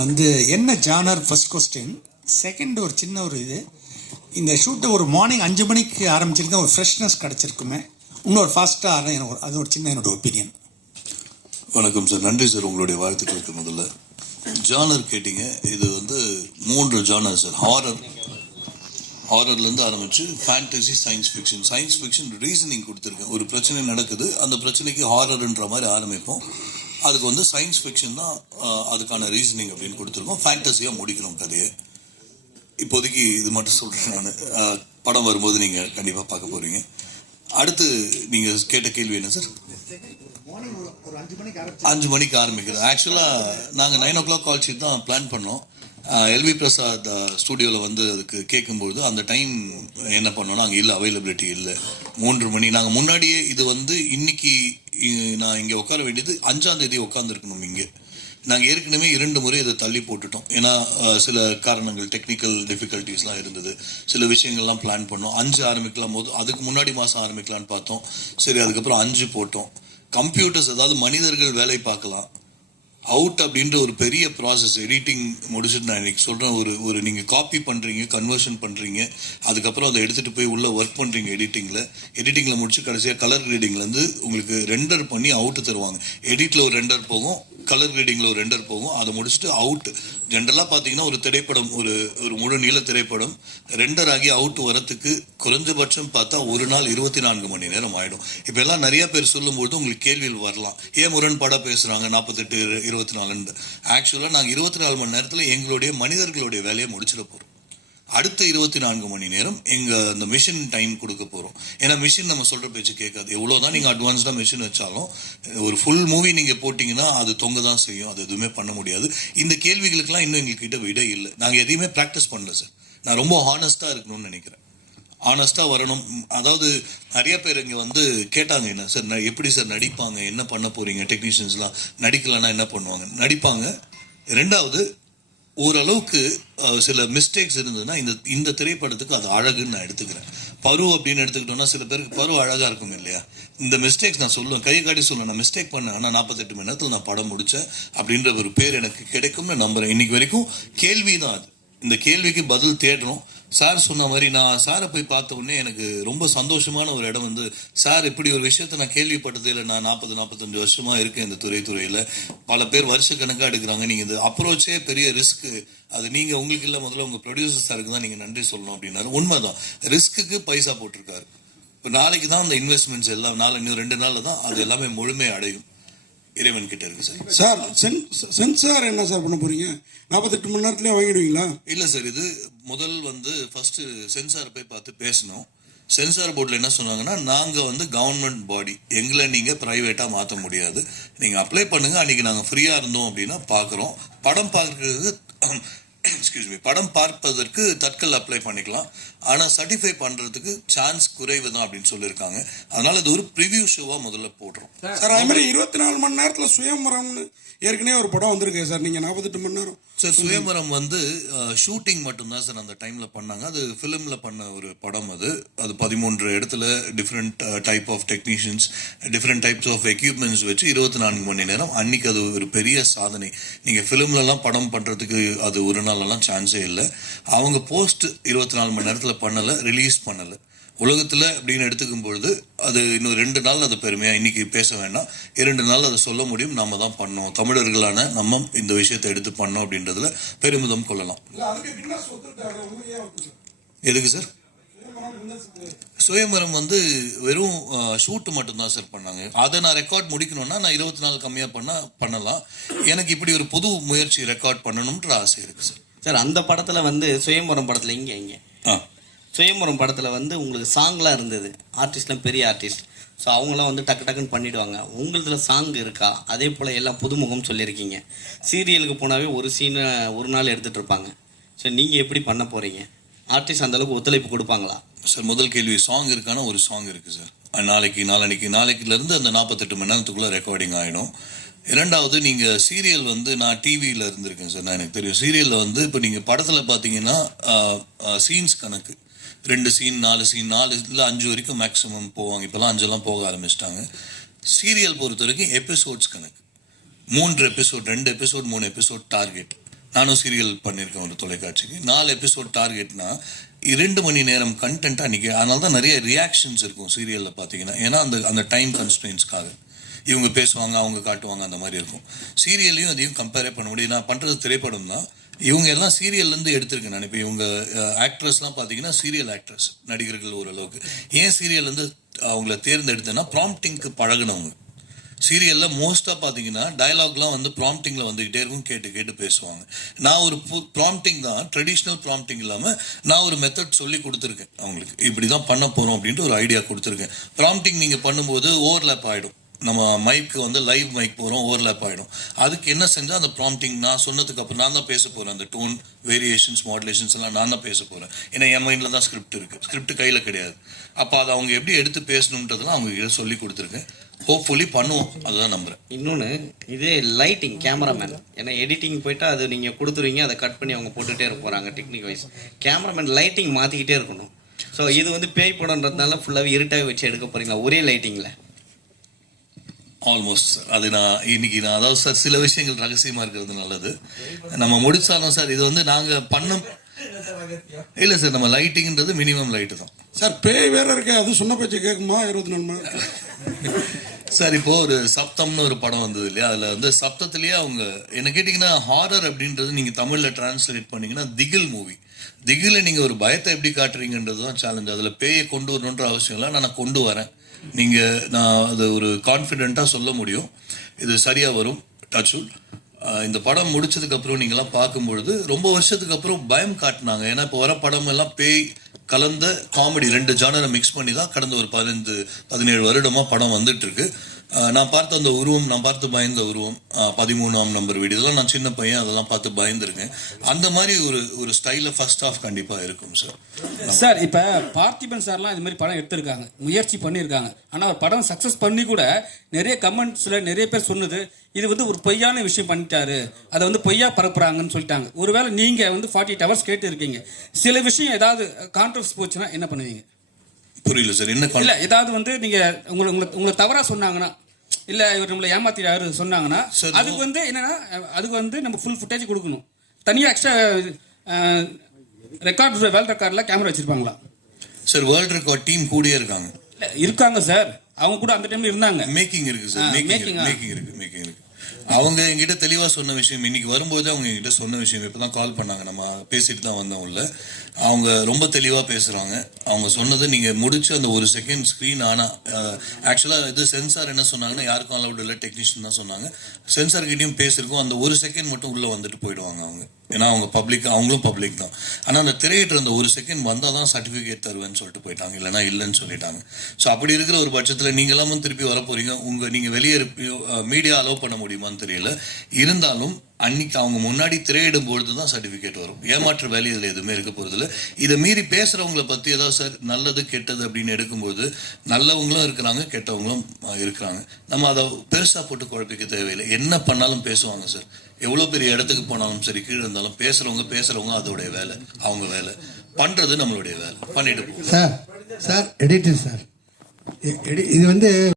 வந்து என்ன genre first question. Second ஒரு சின்ன ஒரு இது, இந்த ஷூட்டை ஒரு மார்னிங் 5 மணிக்கு ஆரம்பிச்சிருந்தா ஒரு ஃப்ரெஷ்னஸ் கிடச்சிருக்குமே, இன்னொரு ஃபாஸ்ட்டாக அது ஒரு சின்ன என்னோட ஒப்பீனியன். வணக்கம் சார், நன்றி சார் உங்களுடைய வாழ்த்துக்களுக்கு. முதல்ல ஜானர் கேட்டிங்க, இது வந்து 3 ஜானர் சார். ஹாரர்லேருந்து ஆரம்பித்து fantasy, science fiction. Science fiction reasoning கொடுத்துருக்கேன். ஒரு பிரச்சனை நடக்குது, அந்த பிரச்சனைக்கு ஹாரர்ன்ற மாதிரி ஆரம்பிப்போம். அதுக்கு வந்து சயின்ஸ் ஃபிக்ஷன் தான் அதுக்கான ரீசனிங் அப்படின்னு கொடுத்துருக்கோம். ஃபேண்டசியாக முடிக்கணும் கதையை. இப்போதைக்கு இது மட்டும் சொல்கிறேன் நான். படம் வரும்போது நீங்கள் கண்டிப்பாக பார்க்க போகிறீங்க. அடுத்து நீங்கள் கேட்ட கேள்வி என்ன சார்? 5 மணிக்கு ஆரம்பிக்கிறோம். ஆக்சுவலாக நாங்கள் 9 o'clock கால் ஷீட் தான் பிளான் பண்ணோம். எல்வி பிரசாத் ஸ்டூடியோவில் வந்து அதுக்கு கேட்கும்பொழுது அந்த டைம் என்ன பண்ணோன்னா அங்கே இல்லை, அவைலபிலிட்டி இல்லை. 3 மணி. நாங்கள் முன்னாடியே இது வந்து இன்னைக்கு நான் இங்கே உட்கார வேண்டியது 5ஆம் தேதி உட்காந்துருக்கணும். இங்கே நாங்கள் ஏற்கனவே 2 முறை இதை தள்ளி போட்டுட்டோம். ஏன்னா சில காரணங்கள், டெக்னிக்கல் டிஃபிகல்ட்டிஸ்லாம் இருந்தது. சில விஷயங்கள்லாம் பிளான் பண்ணோம். 5 ஆரம்பிக்கலாம் போது அதுக்கு முன்னாடி மாதம் ஆரம்பிக்கலான்னு பார்த்தோம். சரி, அதுக்கப்புறம் 5 போட்டோம். கம்ப்யூட்டர்ஸ், அதாவது மனிதர்கள் வேலை பார்க்கலாம். அவுட் அப்படின்ற ஒரு பெரிய ப்ராசஸ். எடிட்டிங் முடிச்சுட்டு நான் இன்னைக்கு சொல்கிறேன், ஒரு நீங்கள் காப்பி பண்ணுறீங்க, கன்வர்ஷன் பண்ணுறீங்க, அதுக்கப்புறம் அதை எடுத்துகிட்டு போய் உள்ளே ஒர்க் பண்ணுறீங்க எடிட்டிங்கில் முடிச்சு கடைசியாக கலர் கிரேடிங்லேருந்து உங்களுக்கு ரெண்டர் பண்ணி அவுட்டு தருவாங்க. எடிட்டில் ஒரு ரெண்டர் போகும், கலர் கிரேடிங்கில் ஒரு ரெண்டர் போகும். அதை முடிச்சுட்டு அவுட். ஜென்ரலாக பார்த்தீங்கன்னா ஒரு திரைப்படம், ஒரு முழு நீள திரைப்படம் ரெண்டர் ஆகி அவுட் வரத்துக்கு குறைஞ்சபட்சம் பார்த்தா ஒரு நாள் 24 மணி நேரம் ஆகிடும். இப்போ எல்லாம் நிறையா பேர் சொல்லும்போது உங்களுக்கு கேள்வியில் வரலாம், ஏன் முரண்பாடாக பேசுகிறாங்க 48 24. ஆக்சுவலாக நாங்கள் 24 மணி நேரத்தில் எங்களுடைய மனிதர்களுடைய வேலையை முடிச்சிட போகிறோம். அடுத்த 24 மணி நேரம் எங்கள் அந்த மிஷின் டைம் கொடுக்க போகிறோம். ஏன்னா மிஷின் நம்ம சொல்கிற பேச்சு கேட்காது. எவ்வளோ தான் நீங்கள் அட்வான்ஸ்டாக மிஷின் வச்சாலும் ஒரு ஃபுல் மூவி நீங்கள் போட்டிங்கன்னா அது தொங்க தான் செய்யும். அது எதுவுமே பண்ண முடியாது. இந்த கேள்விகளுக்கெல்லாம் இன்னும் எங்கள்கிட்ட விட இல்லை. நாங்கள் எதையுமே ப்ராக்டிஸ் பண்ணல சார். நான் ரொம்ப ஹானஸ்ட்டாக இருக்கணும்னு நினைக்கிறேன். ஆனஸ்ட்டாக வரணும். அதாவது நிறைய பேர் இங்கே வந்து கேட்டாங்க, என்ன சார் எப்படி சார் நடிப்பாங்க, என்ன பண்ண போகிறீங்க, டெக்னீஷியன்ஸ்லாம் நடிக்கலன்னா என்ன பண்ணுவாங்க? நடிப்பாங்க. 2வது, ஓரளவுக்கு சில மிஸ்டேக்ஸ் இருந்ததுன்னா இந்த திரைப்படத்துக்கு அது அழகுன்னு நான் எடுத்துக்கிறேன். பரு அப்படின்னு எடுத்துக்கிட்டோம்னா சில பேருக்கு பரு அழகாக இருக்கும் இல்லையா? இந்த மிஸ்டேக்ஸ் நான் சொல்லுவேன், கையை காட்டி சொல்லுவேன், நான் மிஸ்டேக் பண்ணேன், ஆனால் 48 மணி நேரத்தில் நான் படம் முடித்தேன் அப்படின்ற ஒரு பேர் எனக்கு கிடைக்கும்னு நம்புகிறேன். இன்னைக்கு வரைக்கும் கேள்வி தான் அது. இந்த கேள்விக்கு பதில் தேடுறோம். சார் சொன்ன மாதிரி நான் சாரை போய் பார்த்த உடனே எனக்கு ரொம்ப சந்தோஷமான ஒரு இடம் வந்து, சார் இப்படி ஒரு விஷயத்த நான் கேள்விப்பட்டதே இல்லை. நான் 40-45 வருஷமாக இருக்கேன் இந்த துறையில். பல பேர் வருஷக்கணக்காக எடுக்கிறாங்க. நீங்கள் இந்த அப்ரோச்சே பெரிய ரிஸ்க்கு. அது நீங்கள் உங்களுக்கு இல்லை, முதல்ல உங்கள் ப்ரொடியூசர் சாருக்கு தான் நீங்கள் நன்றி சொல்லணும் அப்படின்னாரு. உண்மைதான், ரிஸ்க்குக்கு பைசா போட்டிருக்காரு. இப்போ நாளைக்கு தான் அந்த இன்வெஸ்ட்மெண்ட்ஸ் எல்லாம் இன்னும் 2 நாளில் தான் அது எல்லாமே முழுமை அடையும். இறைவன் கிட்ட இருக்கு சார். சென்சார் என்ன சார் பண்ண போறீங்க? 48 மணி நேரத்துலேயே வாங்கிடுவீங்களா? இல்லை சார், இது முதல் வந்து ஃபர்ஸ்ட் சென்சார் போய் பார்த்து பேசணும். சென்சார் போர்டில் என்ன சொன்னாங்கன்னா, நாங்கள் வந்து கவர்மெண்ட் பாடி, எங்களை நீங்கள் ப்ரைவேட்டாக மாற்ற முடியாது, நீங்கள் அப்ளை பண்ணுங்கள், அன்றைக்கி நாங்கள் ஃப்ரீயாக இருந்தோம் அப்படின்னா பார்க்குறோம். படம் பார்க்கறதுக்கு படம் பார்ப்பதற்கு தட்கல் அப்ளை பண்ணிக்கலாம், ஆனால் சர்டிஃபை பண்ணுறதுக்கு சான்ஸ் குறைவு தான் அப்படின்னு சொல்லியிருக்காங்க. அதனால இது ஒரு ப்ரிவியூ ஷோவாக முதல்ல போடுறோம் சார். அது மாதிரி 24 மணி நேரத்தில் சுயம்பரம்னு ஏற்கனவே ஒரு படம் வந்திருக்கு சார். நீங்கள் 48 மணி நேரம் சார். சுயம்பரம் வந்து ஷூட்டிங் மட்டும்தான் சார் அந்த டைமில் பண்ணாங்க. அது ஃபிலிமில் பண்ண ஒரு படம். அது 13 இடத்துல different type of technicians, different types of equipments வச்சு 24 மணி நேரம். அன்னைக்கு அது ஒரு பெரிய சாதனை. நீங்கள் ஃபிலிம்லலாம் படம் பண்ணுறதுக்கு அது ஒரு நாளெல்லாம் சான்ஸே இல்லை. அவங்க போஸ்ட் 24 மணி நேரத்தில் பண்ணலை, ரிலீஸ் பண்ணலை. உலகத்தில் அப்படின்னு எடுத்துக்கும் பொழுது அது இன்னும் 2 நாள் அது பெருமையாக இன்னைக்கு பேச வேண்டாம், 2 நாள் அதை சொல்ல முடியும். நம்ம தான் பண்ணோம், தமிழர்களான நம்ம இந்த விஷயத்தை எடுத்து பண்ணோம் அப்படின்றதுல பெருமிதம் கொள்ளலாம். எதுக்கு சார்? சுயம்பரம் வந்து வெறும் ஷூட்டு மட்டும்தான் சார் பண்ணாங்க. அதை நான் ரெக்கார்ட் முடிக்கணும்னா நான் 24 கம்மியாக பண்ணலாம். எனக்கு இப்படி ஒரு புது முயற்சி ரெக்கார்ட் பண்ணணும்ன்ற ஆசை இருக்குது சார். சார், அந்த படத்தில் வந்து சுயம்பரம் படத்தில் இங்கே சுயம்பரம் படத்தில் வந்து உங்களுக்கு சாங்லாம் இருந்தது. ஆர்டிஸ்ட்லாம் பெரிய ஆர்டிஸ்ட், ஸோ அவங்களாம் வந்து டக்குன்னு பண்ணிவிடுவாங்க. உங்களதுல சாங் இருக்கா? அதே போல் எல்லாம் புதுமுகம் சொல்லியிருக்கீங்க. சீரியலுக்கு போனாவே ஒரு சீனை ஒரு நாள் எடுத்துகிட்டு இருப்பாங்க. ஸோ நீங்கள் எப்படி பண்ண போகிறீங்க? ஆர்டிஸ்ட் அந்தளவுக்கு ஒத்துழைப்பு கொடுப்பாங்களா? சார், முதல் கேள்வி சாங் இருக்கானா? ஒரு சாங் இருக்குது சார். நாளைக்குலேருந்து அந்த 48 மணி நேரத்துக்குள்ளே ரெக்கார்டிங் ஆகிடும். 2வது, நீங்கள் சீரியல் வந்து நான் டிவியில் இருந்திருக்கேன் சார், நான் எனக்கு தெரியும். சீரியலில் வந்து இப்போ நீங்கள் படத்தில் பார்த்தீங்கன்னா சீன்ஸ் கணக்கு 2 சீன் 4 சீன் 4 இல்லை 5 வரைக்கும் மேக்ஸிமம் போவாங்க. இப்போலாம் 5 போக ஆரம்பிச்சிட்டாங்க. சீரியல் பொறுத்த வரைக்கும் எபிசோட்ஸ் கணக்கு 3 எபிசோட், 2 எபிசோட், 3 எபிசோட் டார்கெட். நானும் சீரியல் பண்ணியிருக்கேன் ஒரு தொலைக்காட்சிக்கு. 4 எபிசோட் டார்கெட்னா 2 மணி நேரம் கண்டென்ட் அன்றைக்கி. அதனால தான் நிறைய ரியாக்ஷன்ஸ் இருக்கும் சீரியலில் பார்த்தீங்கன்னா. ஏன்னா அந்த டைம் கன்ஸ்ட்ரெயின்ஸ்க்காக இவங்க பேசுவாங்க, அவங்க காட்டுவாங்க, அந்த மாதிரி இருக்கும். சீரியல்லையும் அதையும் கம்பேரே பண்ண முடியும். நான் பண்ணுறது திரைப்படம் தான். இவங்க எல்லாம் சீரியல்லேருந்து எடுத்திருக்கேன் நான். இப்போ இவங்க ஆக்ட்ரஸ்லாம் பார்த்தீங்கன்னா சீரியல் ஆக்ட்ரஸ், நடிகர்கள் ஓரளவுக்கு. ஏன் சீரியல்லேருந்து அவங்கள தேர்ந்தெடுத்தேன்னா ப்ராம்ப்டிங்க்கு பழகினவங்க. சீரியலில் மோஸ்ட்டாக பார்த்தீங்கன்னா டயலாக்லாம் வந்து ப்ராம்ப்டிங்கில் வந்துக்கிட்டே இருக்கும், கேட்டு கேட்டு பேசுவாங்க. நான் ஒரு ப்ராம்ப்டிங் தான், ட்ரெடிஷ்னல் ப்ராம்ப்டிங் இல்லாமல் நான் ஒரு மெத்தட் சொல்லி கொடுத்துருக்கேன் அவங்களுக்கு. இப்படி தான் பண்ண போகிறோம் அப்படின்ட்டு ஒரு ஐடியா கொடுத்துருக்கேன். ப்ராம்ப்டிங் நீங்கள் பண்ணும்போது ஓவர்லேப் ஆகிடும். நம்ம மைக்கு வந்து லைவ் மைக் போகிறோம், ஓவர்லேப் ஆகிடும். அதுக்கு என்ன செஞ்சால் அந்த ப்ராம்ப்டிங் நான் சொன்னதுக்கு அப்புறம் நான் தான் பேச போகிறேன். அந்த டோன் வேரியேஷன்ஸ், மாடுலேஷன்ஸ் எல்லாம் நான் தான் பேச போகிறேன். ஏன்னா என் மைண்டில் தான் ஸ்கிரிப்ட் இருக்குது, ஸ்கிரிப்ட் கையில் கிடையாது. அப்போ அதை அவங்க எப்படி எடுத்து பேசணுன்றதுலாம் அவங்க சொல்லி கொடுத்துருக்கேன். ஹோப்ஃபுல்லி பண்ணுவோம், அதுதான் நம்புகிறேன். இன்னொன்று இதே லைட்டிங், கேமராமேன், ஏன்னா எடிட்டிங் போயிட்டா அது நீங்கள் கொடுத்துருவீங்க, அதை கட் பண்ணி அவங்க போட்டுகிட்டே இருக்க போகிறாங்க டெக்னிக் வைஸ். கேமராமேன் லைட்டிங் மாற்றிக்கிட்டே இருக்கணும். ஸோ இது வந்து பேய் படம்ன்றதுனால ஃபுல்லாகவே இருட்டாக வச்சு எடுக்க போகிறீங்களா ஒரே லைட்டிங்கில்? Almost sir. அது நான் அதாவது சார் சில விஷயங்கள் ரகசியமாக இருக்கிறது நல்லது. நம்ம முடிச்சாலும் சார் இது வந்து நாங்கள் இல்லை சார், நம்ம லைட்டிங்கிறது மினிமம் லைட்டு தான் சார். பேய் வேற இருக்கு, அது சொன்ன பேச்சு கேட்குமா? 24 மணி நேரம் சார். இப்போ ஒரு சப்தம்னு ஒரு படம் வந்தது இல்லையா, அதில் வந்து சப்தத்திலேயே அவங்க என்ன கேட்டிங்கன்னா ஹாரர் அப்படின்றது நீங்கள் தமிழில் டிரான்ஸ்லேட் பண்ணிங்கன்னா திகில் மூவி. திகில நீங்கள் ஒரு பயத்தை எப்படி காட்டுறீங்கன்றது தான் சேலஞ்ச். அதில் பேயை கொண்டு வரணுன்ற அவசியம் இல்லை, நான் கொண்டு வரேன். நான் அது ஒரு கான்ஃபிடென்ட்டாக சொல்ல முடியும், இது சரியாக வரும். டச்வுட். இந்த படம் முடிச்சதுக்கப்புறம் நீங்களாம் பார்க்கும்பொழுது ரொம்ப வருஷத்துக்கு அப்புறம் பயம் காட்டினாங்க. ஏன்னா இப்போ வர படம் எல்லாம் பேய் கலந்த காமெடி 2 ஜானரை மிக்ஸ் பண்ணி தான் கடந்த ஒரு 15-17 வருடமாக படம் வந்துட்டு இருக்கு. நான் பார்த்த அந்த உருவம், நான் பார்த்து பயந்த உருவம், 13ஆம் நம்பர் வீடு, இதெல்லாம் நான் சின்ன பையன், அதெல்லாம் பார்த்து பயந்துருக்கேன். அந்த மாதிரி ஒரு ஸ்டைலில் ஃபர்ஸ்ட் ஆஃப் கண்டிப்பாக இருக்கும் சார். சார் இப்போ பார்த்திபன் சார்லாம் இது மாதிரி படம் எடுத்திருக்காங்க, முயற்சி பண்ணியிருக்காங்க. ஆனால் ஒரு படம் சக்ஸஸ் பண்ணி கூட நிறைய கமெண்ட்ஸில் நிறைய பேர் சொன்னது இது வந்து ஒரு பொய்யான விஷயம் பண்ணிட்டாரு, அதை வந்து பொய்யா பரப்புறாங்கன்னு சொல்லிட்டாங்க. ஒருவேளை நீங்கள் வந்து 48 hours கேட்டு இருக்கீங்க, சில விஷயம் ஏதாவது கான்ட்ரவர்சி போச்சுன்னா என்ன பண்ணுவீங்க? புரியல சார். என்ன இல்லை ஏதாவது வந்து நீங்கள் உங்களை தவறாக சொன்னாங்கன்னா, இல்லை இவர் நம்மளை ஏமாத்திட்டாரு சொன்னாங்கன்னா அதுக்கு வந்து என்னன்னா, அதுக்கு வந்து நம்ம ஃபுல் ஃபுட்டேஜ் கொடுக்கணும். தனியாக எக்ஸ்ட்ரா ரெக்கார்ட், வேர்ல்ட் ரெக்கார்டில் கேமரா வச்சுருப்பாங்களா சார்? வேர்ல்ட் ரெக்கார்ட் டீம் கூடயே இருக்காங்க. இருக்காங்க சார், அவங்க கூட அந்த டைம்ல இருந்தாங்க. மேக்கிங் இருக்கு சார், மேக்கிங் இருக்கு. அவங்க என்கிட்ட தெளிவாக சொன்ன விஷயம், இன்னைக்கு வரும்போது அவங்க என்கிட்ட சொன்ன விஷயம், இப்போ தான் கால் பண்ணாங்க, நம்ம பேசிட்டு தான் வந்தோம் உள்ள. அவங்க ரொம்ப தெளிவாக பேசுகிறாங்க. அவங்க சொன்னது நீங்கள் முடிச்சு அந்த 1 செகண்ட் ஸ்க்ரீன் ஆனால் ஆக்சுவலாக இது சென்சார் என்ன சொன்னாங்கன்னா யாருக்கும் அலவுட் இல்லை, டெக்னீஷியன் தான் சொன்னாங்க. சென்சார்கிட்டையும் பேசியிருக்கோம், அந்த 1 செகண்ட் மட்டும் உள்ளே வந்துட்டு போயிடுவாங்க அவங்க. ஏன்னா அவங்க பப்ளிக், அவங்களும் பப்ளிக் தான். ஆனால் அந்த திரையிட்டு அந்த 1 செகண்ட் வந்தால் தான் சர்டிஃபிகேட் தருவேன்னு சொல்லிட்டு போயிட்டாங்க, இல்லைனா இல்லைன்னு சொல்லிட்டாங்க. ஸோ அப்படி இருக்கிற ஒரு பட்சத்தில் நீங்களாம் திருப்பி வர போகிறீங்க, நீங்கள் வெளியே மீடியா அலோவ் பண்ண முடியுமான்னு தெரியல. இருந்தாலும் அன்னைக்கு அவங்க முன்னாடி திரையிடும் பொழுது தான் சர்டிஃபிகேட் வரும். ஏமாற்று வேலை இதில் எதுவுமே இருக்க போகிறதில்ல. இதை மீறி பேசுகிறவங்களை பற்றி ஏதாவது சார் நல்லது கெட்டது அப்படின்னு எடுக்கும்போது நல்லவங்களும் இருக்கிறாங்க, கெட்டவங்களும் இருக்கிறாங்க. நம்ம அதை பெருசாக போட்டு குழப்பிக்க தேவையில்லை. என்ன பண்ணாலும் பேசுவாங்க சார். எவ்வளோ பெரிய இடத்துக்கு போனாலும் சரி, கீழே இருந்தாலும் பேசுகிறவங்க அதோடைய வேலை, அவங்க வேலை. பண்ணுறது நம்மளுடைய வேலை, பண்ணிட்டு போவோம். சார் எடிட்டர் சார், இது வந்து